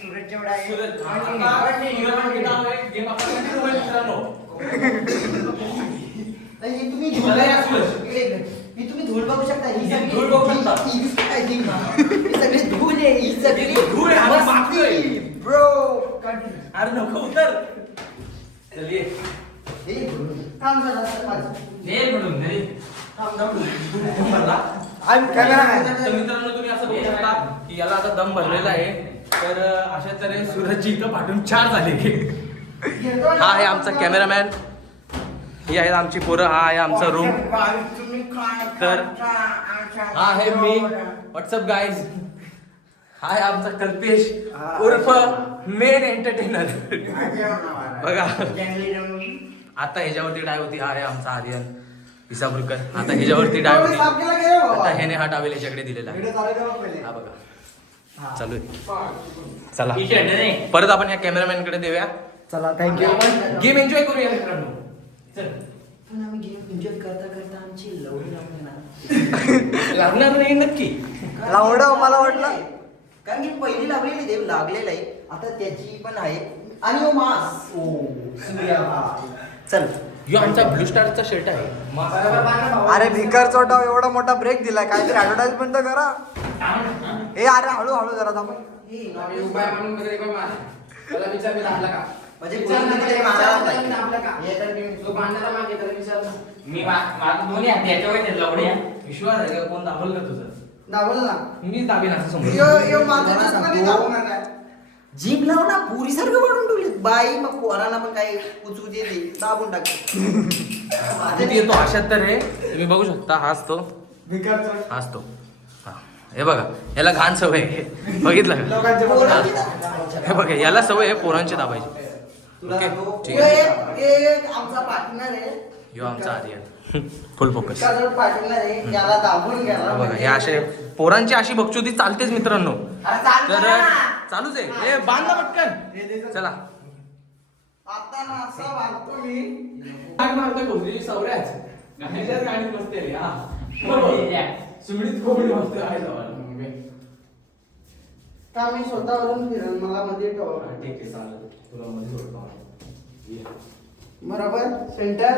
सूरज जेवढा आहे तुम्ही धूळ बघू शकता. ही सगळी धूळ बघू शकता. ही सगळी धूळ आहे. ही सगळी धूळ आहे ब्रो. अरे नको उतर. चलिए काम झालं ने म्हणून नाही काम झालं. मित्रांनो तुम्ही असं बघू शकता की याला आता दम भरलेला आहे. तर अशा तऱ्हे सूरजची इथं पाठवून 4 झाले. हा आहे आमचा कॅमेरामॅन, ही आहे आमची पोरं, हा आहे आमचा रूम. तर हा आहे मी. WhatsApp guys. हा आहे आमचा कल्पेश उर्फ मेन एंटरटेनर. बघा आता ह्याच्यावरती डाय होती. हा आहे आमचा आर्यन इसाबुरकर. आता ह्याच्यावरती डाय होती. आता ह्याने हा डावेल ह्याच्याकडे दिलेला आहे. हा बघा चालू आहे. चला परत आपण या कॅमेरामॅन कडे देऊया. चला थँक्यू. गेम एन्जॉय करूया मित्रांनो. पण आम्ही गेम एन्जॉय करता करता आमची लवडी लागणार. लागणार नाही नक्की. लावडं मला वाटलं कारण की पहिली लागलेली देव लागलेला आहे. आता त्याची पण आहे. आणि ओ मास चल यो आमचा ब्लू स्टारचा शर्ट आहे. अरे भिकार चोटा एवढा मोठा ब्रेक दिलाय. काहीतरी ऍडव्हर्टाइजमेंट तर करा. हे अरे हळू हळू जरा थांब. मी माझं दोन्ही हात याच्यावर लवड्या विश्वास आहे का कोण दाबल का तुझं? दाबल ना मी दाबीन असं समजा. जीभ लाव ना पुरी सारखं वाढून ठेवले बाई. मग पोरांना पण काही उचू देते दाबून टाकते. येतो अशात तर हे तुम्ही बघू शकता. हाच तो हाच तो. हे बघा याला घाण सवय आहे. बघितलं का? हे बघा याला सवय आहे पोरांची दाबायची. ओके ठीक आहे. आमचा पार्टनर आहे. यो आमचा आर्यन फुल फोकस. पार्टनर आहे याला दाबून घ्या. बघा हे असे पोरांची अशी बक्षुती चालतेच मित्रांनो. तर चालूच आहे. हे बांधा पटकन. चला आता ना असं वागतो मी. काय मारतोय कोणती सवऱ्याच गाण्याच्याच गाणीत बसते रे. हा सुमित कोंबडी बसते आहे जवळ. का मी स्वतःवरून फिरन मला मध्ये ठेव. ठीक आहे चालेल तुला मध्ये सोडतो. बरोबर सेंटर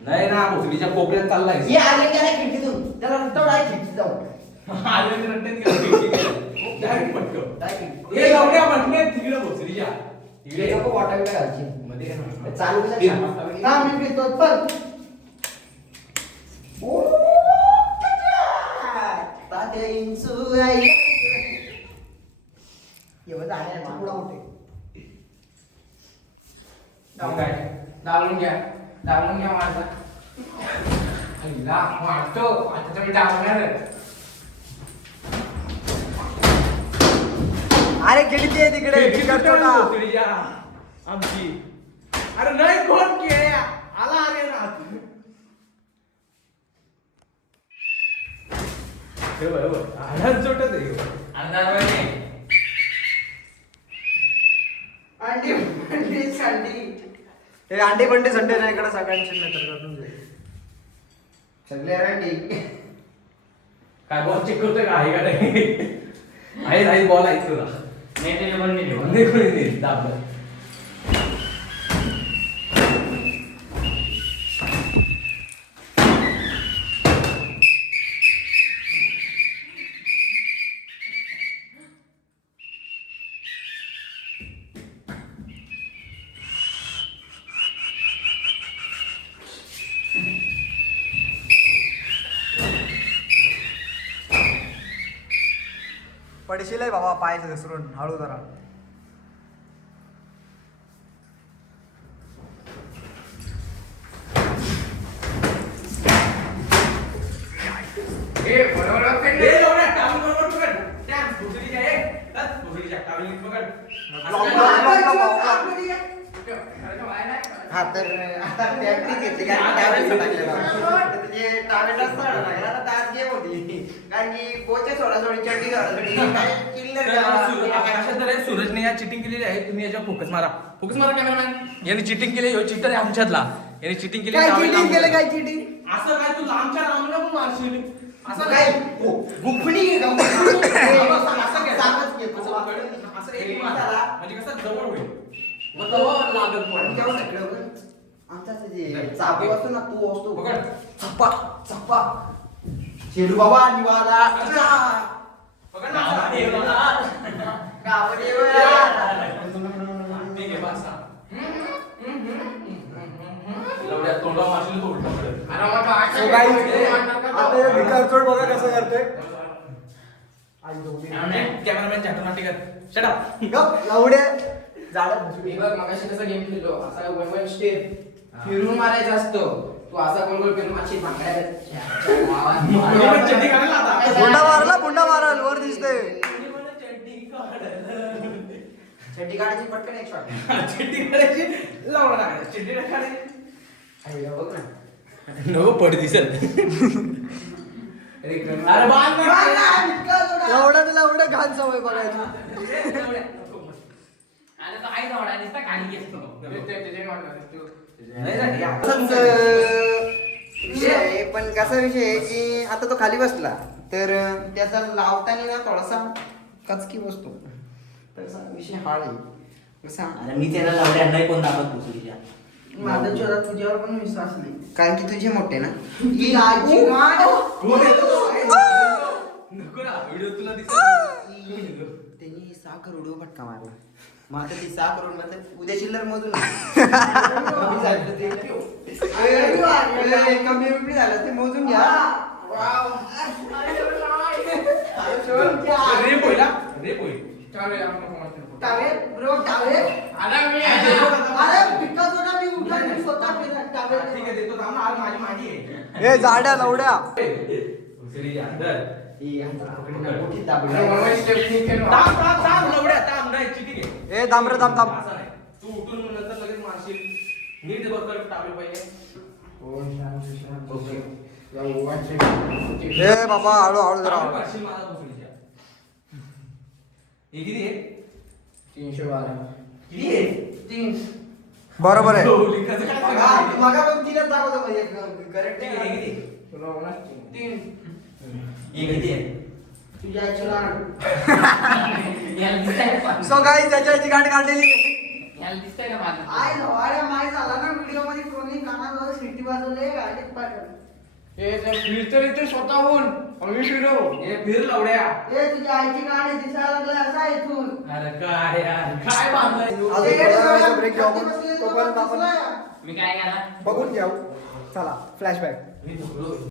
नाही ना भोसडीच्या कोपऱ्यात चाललाय. हे आले त्याला खिडकीतून त्याला तेवढा खिडकीत जाऊ. आले रट्ट्यात गेला. डायरेक्ट पटकन हे लवड्या म्हणणे तिकडे भोसडीच्या तिकडे नको वाटायला घालची मध्ये चालू का मी पितो पण ओ तात्या इंसू आई एवढं आहे मागला होते. दाबून घ्या माझा. मारतो आता तुम्ही दाबणार. अरे खिडकी आहे तिकडे भोसडीच्या आमची. अरे नाही कोण के आला अरे ना हे बघ आधार चोटत आहे. अंडी बंडी संडी हे अंडी बंडी संडे नाही इकडे सगळ्यांची नंतर करून दे. सगळे अंडी काय बॉल चेक करतोय का आहे का नाही. आहे बॉल आहे तुला नाही कोणी दाबलं. पडशील आहे बाबा पाय घसरून हळू जरा. हा तर आता टॅबलेट घेतली कारण टॅबलेट टाकले तुझे टॅबलेट असतात ना आता आज गेम होती कारण की कोचे सोडासोडी चड्डी सोडासोडी काय चिल्लर अशा तऱ्हे सूरजने या चिटिंग केलेली आहे. तुम्ही याच्यावर फोकस मारा कॅमेरामॅन. याने चिटिंग केली. ह्यो चिटर आहे आमच्यातला. याने चिटिंग केली. काय चिटिंग केलं काय चिटिंग असं काय तू लांबच्या लांबला पण मारशील असं काय काय गुफणी घे का असं काय सापच घे असं एक मारा म्हणजे कसं जवळ होईल मग तो लागत पण आमचा जे चाबू असतो ना तू असतो पकड. चप्पा चप्पा शेरू बाबा निवाला पकड ना. गावडे ठीक आहे बस. एवढ्या तोंडा मारशील तो उलटा पडेल. भिकारचोड बघा कसं करतोय कॅमेरामॅन झटोनाटी कर. Shut up. लावडे झाड मी बघ मगाशी कसं गेम खेळलो असा वन वन स्टेप फिरून मारायचा असतो तू असा गोल गोल फिरून अशी चड्डी काढायला आता. बुंडा मारल वर दिसते चड्डी काढायची पटकन एक शॉट चिट्टी काढायची लावणार टाकायची. चिट्टी काढायची बघ ना नको पड दिसत. अरे बाल एवढं तुला एवढं घाण सवय बघायची विषय पण कसा विषय आहे की आता तो खाली बसला तर त्याचा लावताना ना थोडासा कचकी बसतो तर विषय हाळ आहे कसा अरे मी त्याला लावल्या नाही कोण दाबत दुसरीच्या माझा चोरा तुझ्यावर पण विश्वास नाही कारण की तुझे मोठे ना ही आजी नको ना व्हिडिओ तुला दिसत. त्यांनी 6 करोड फटका मारला मग आता ती 6 करोड मतलब उद्या चिल्लर मोजून कमी बिपी झालं ते मोजून घ्या रेप होईल हा? रेप होईल. ठीक आहे देतो थांब ना, आज माझी मांडी आहे. ए जाड्या लवड्या दुसरी अंदर. मोठी दाबली. थांब थांब थांब लवड्या थांब नाही चिटी घे. ए थांब रे थांब थांब असं नाही. तू उठून नंतर लगेच मारशील. नीट बघ टाकलं पाहिजे. ए बाबा हळू हळू जरा टाकलं पाहिजे माझा भोसडीच्या. हे किती आहे? 312 किती आहे? 3 बरोबर आहे हो, लिखाचं काय सांगायचं? मगा पण तिला दाखवतो म्हणजे करेक्ट ठीक आहे, हे किती? तुला होणार 3 हे किती आहे? तुझ्या आईच्या लहान सो गाईज त्याची गाठ काढलेली याला दिसतंय का माझं आय अरे माय झाला ना व्हिडिओ मध्ये कोणी कानाजवळ सिटी वाजवले गाडीत पाठवलं हे जर फिरतो इथे स्वतःहून आम्ही फिरो हे फिर लवड्या. ए तुझ्या आईची गाडी दिसायला लागली असा इथून अरे काय यार, काय बांधलंय? अजून थोडा वेळाचा break घेऊ आपण. तोपर्यंत आपण मी काय करणार बघून घेऊ चला फ्लॅशबॅक मी झोपलो.